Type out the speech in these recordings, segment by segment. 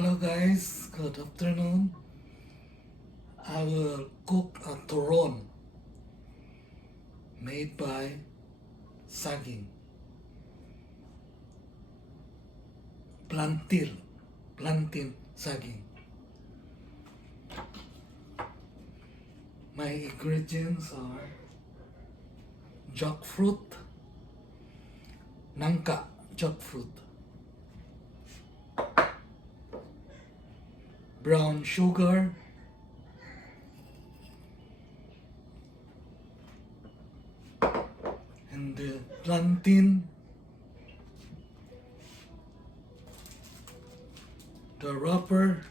Hello guys, good afternoon. I will cook a turon made by saging. Plantain saging. My ingredients are jackfruit, nangka jackfruit, brown sugar, and the plantain, the wrapper,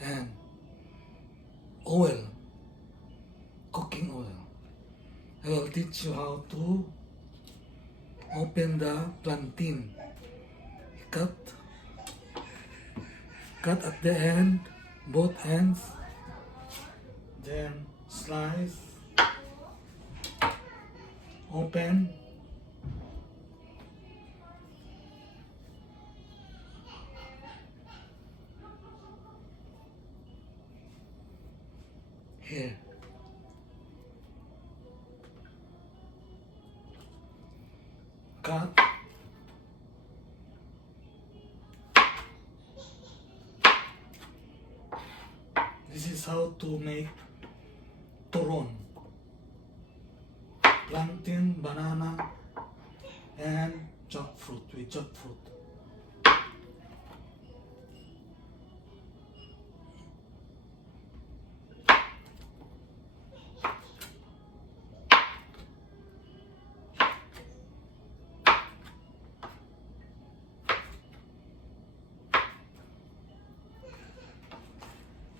and oil, cooking oil. I will teach you how to open the plantain. Cut at the end, both ends, then slice, open, here, cut, this is how to make turon, plantain, banana, and jackfruit with jackfruit.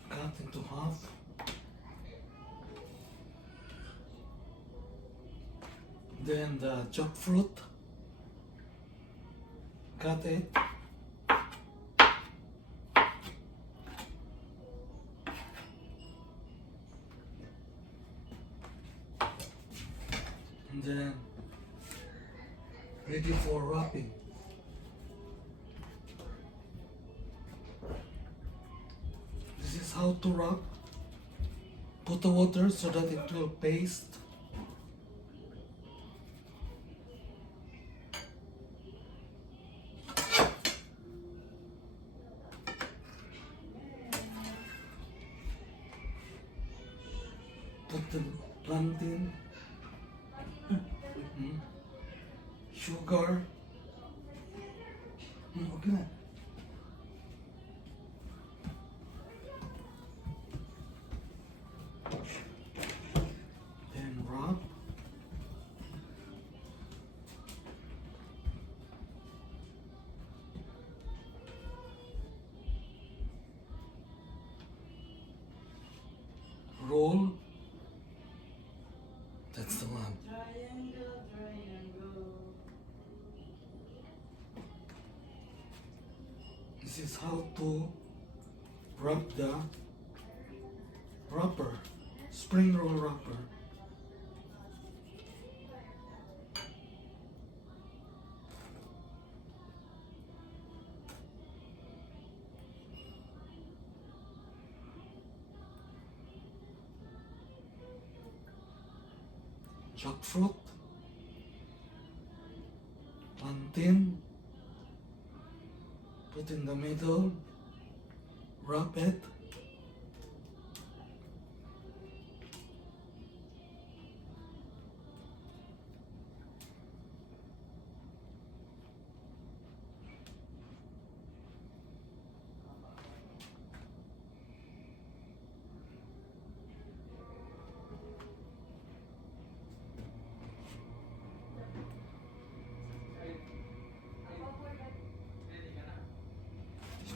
Cut into half. Then the jackfruit, cut it. And then ready for wrapping. This is how to wrap. Put the water so that it will paste. Put the plantain, sugar. Okay na. Then wrap. Roll. That's the one. This is how to wrap the wrapper, spring roll wrapper. Jackfruit, plantain, put in the middle, wrap it,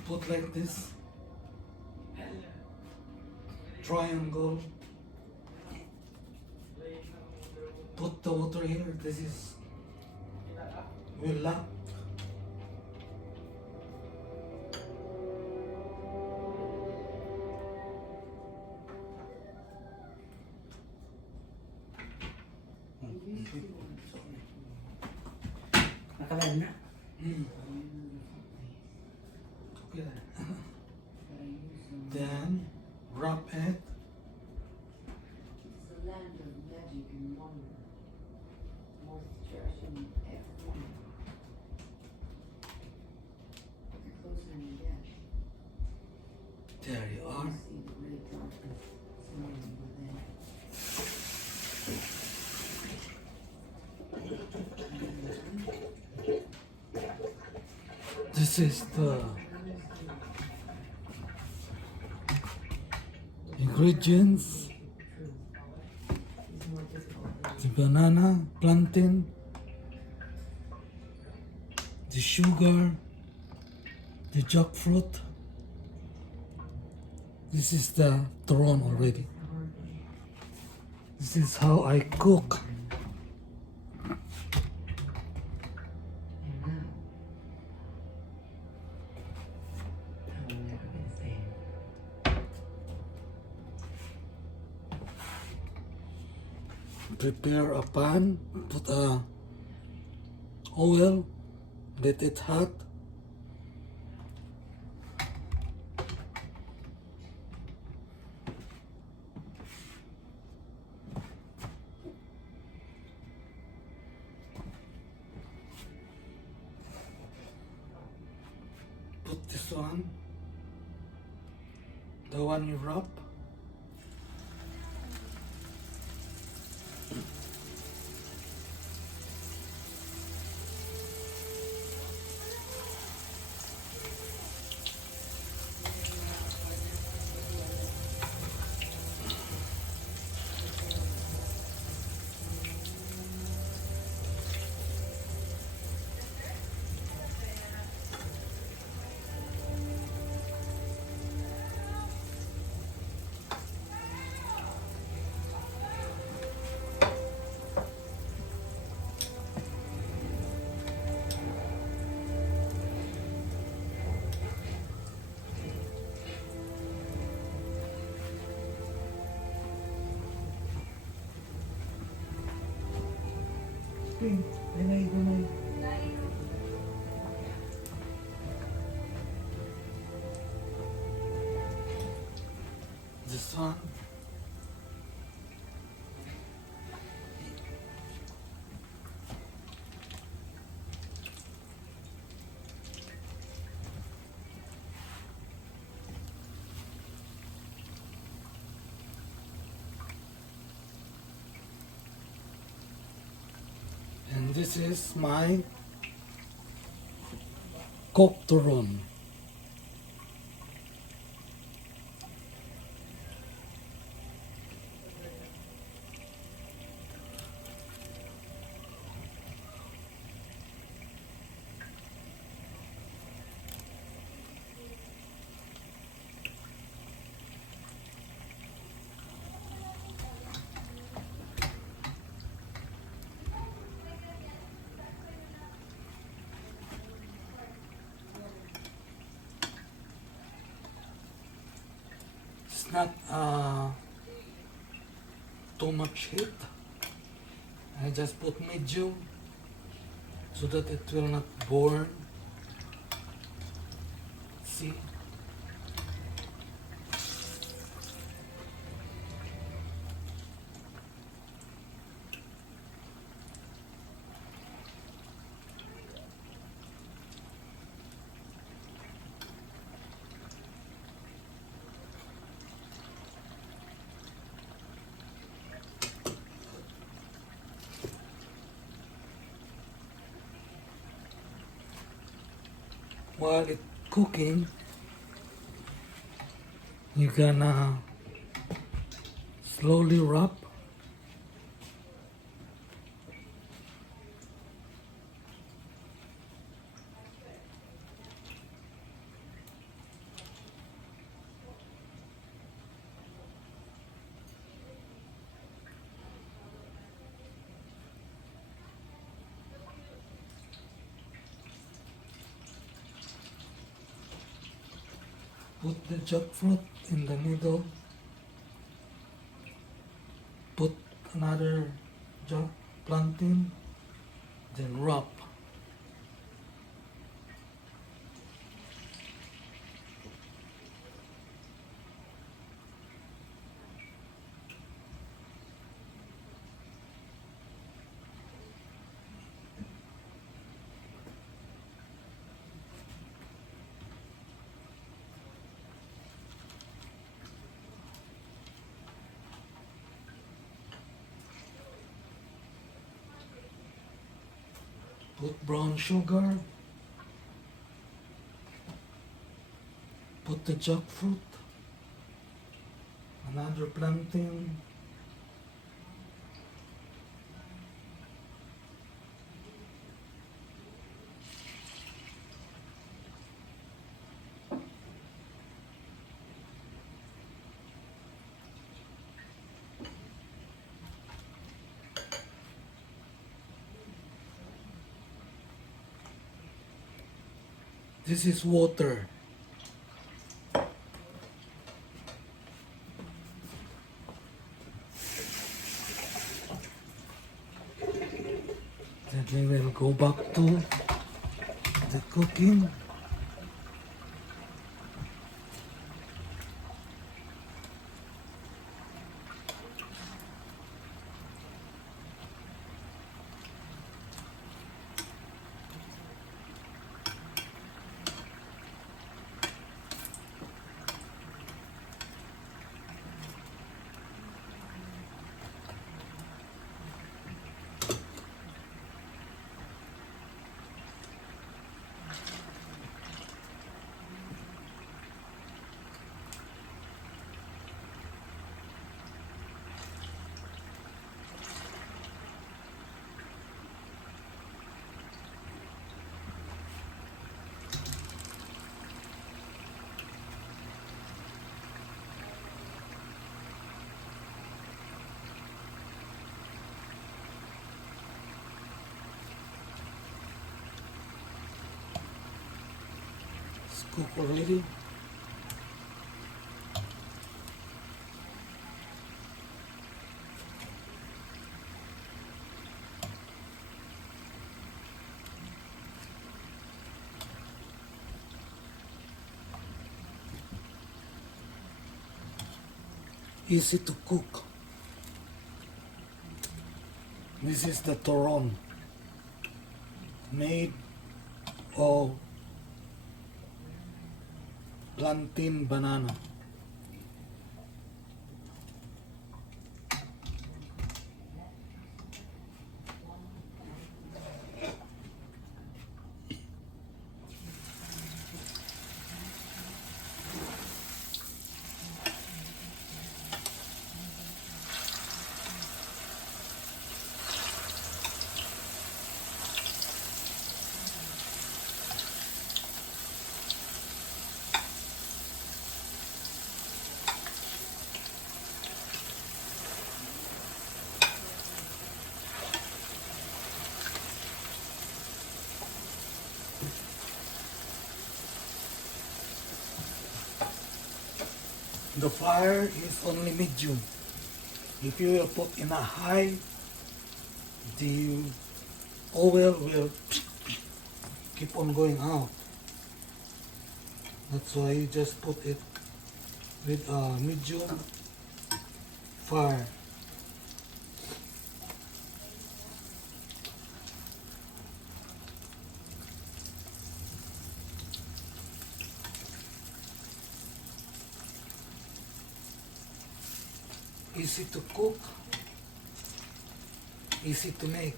put like this, triangle, put the water here, this is will lock. Nakalive na. Okay. Then wrap it. It's a land of magic and wonder, worth cherishing every moment. Look closer than you get. There you are. You see the great darkness simmering within. This is the ingredients. The banana, plantain, the sugar, the jackfruit. This is the turon already. This is how I cook. And now, I will never be the same. Prepare a pan, put a oil, let it hot. Put this one, the one you wrap. This one. And this is my cooked turon. It's not too much heat. I just put medium so that it will not burn. See? While it's cooking, you're gonna slowly wrap. Put the jackfruit in the middle. Put another plantain, then wrap. Put brown sugar. Put the jackfruit. Another plantain. This is water. Then we will go back to the cooking. It's cooked already. Easy to cook. This is the turon made of plantain banana. The fire is only medium. If you will put in a high, the oil will keep on going out. That's why you just put it with a medium fire. Easy to cook, easy to make.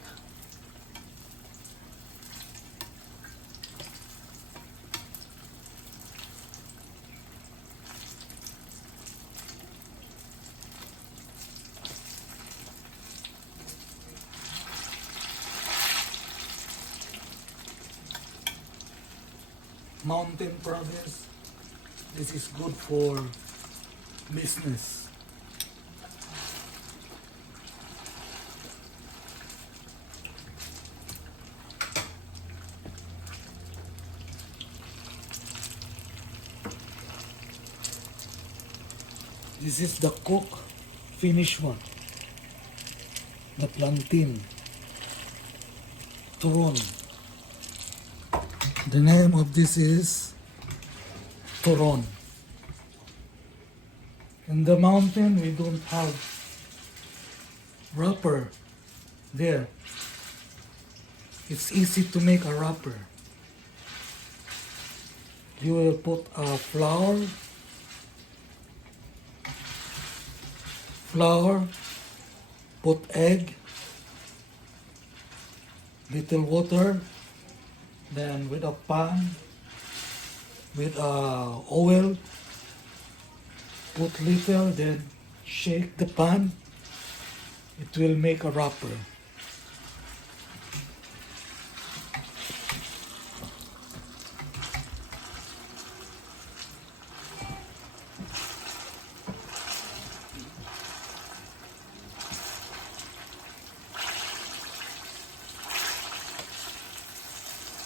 Mountain province, this is good for business. This is the cook finished one, the plantain. Turon. The name of this is Turon. In the mountain, we don't have wrapper there. It's easy to make a wrapper. You will put a flour, put egg, little water, then with a pan, with oil, put little, then shake the pan. It will make a wrapper.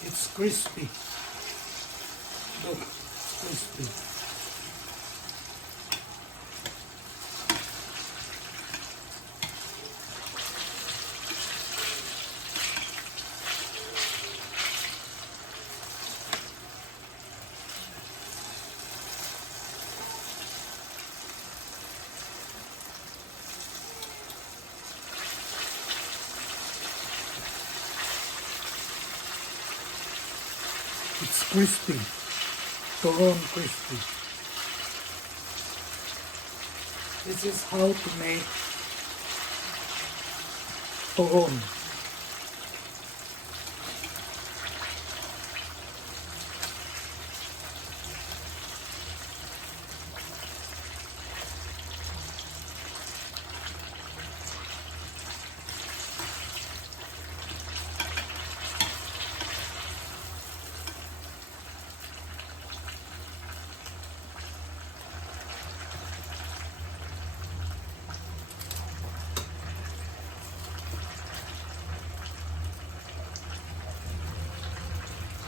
It's crispy. Look, it's crispy. It's crispy. Turon crispy. This is how to make turon.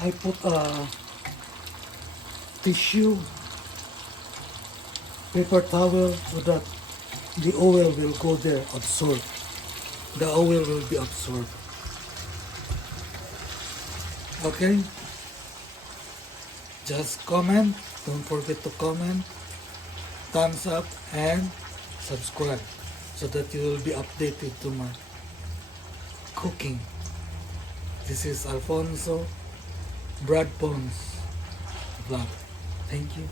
I put a tissue, paper towel, so that the oil will go there, absorb. The oil will be absorbed. Okay? Just comment. Don't forget to comment, thumbs up, and subscribe so that you will be updated to my cooking. This is Alfonso Brad Pons vlog. Thank you.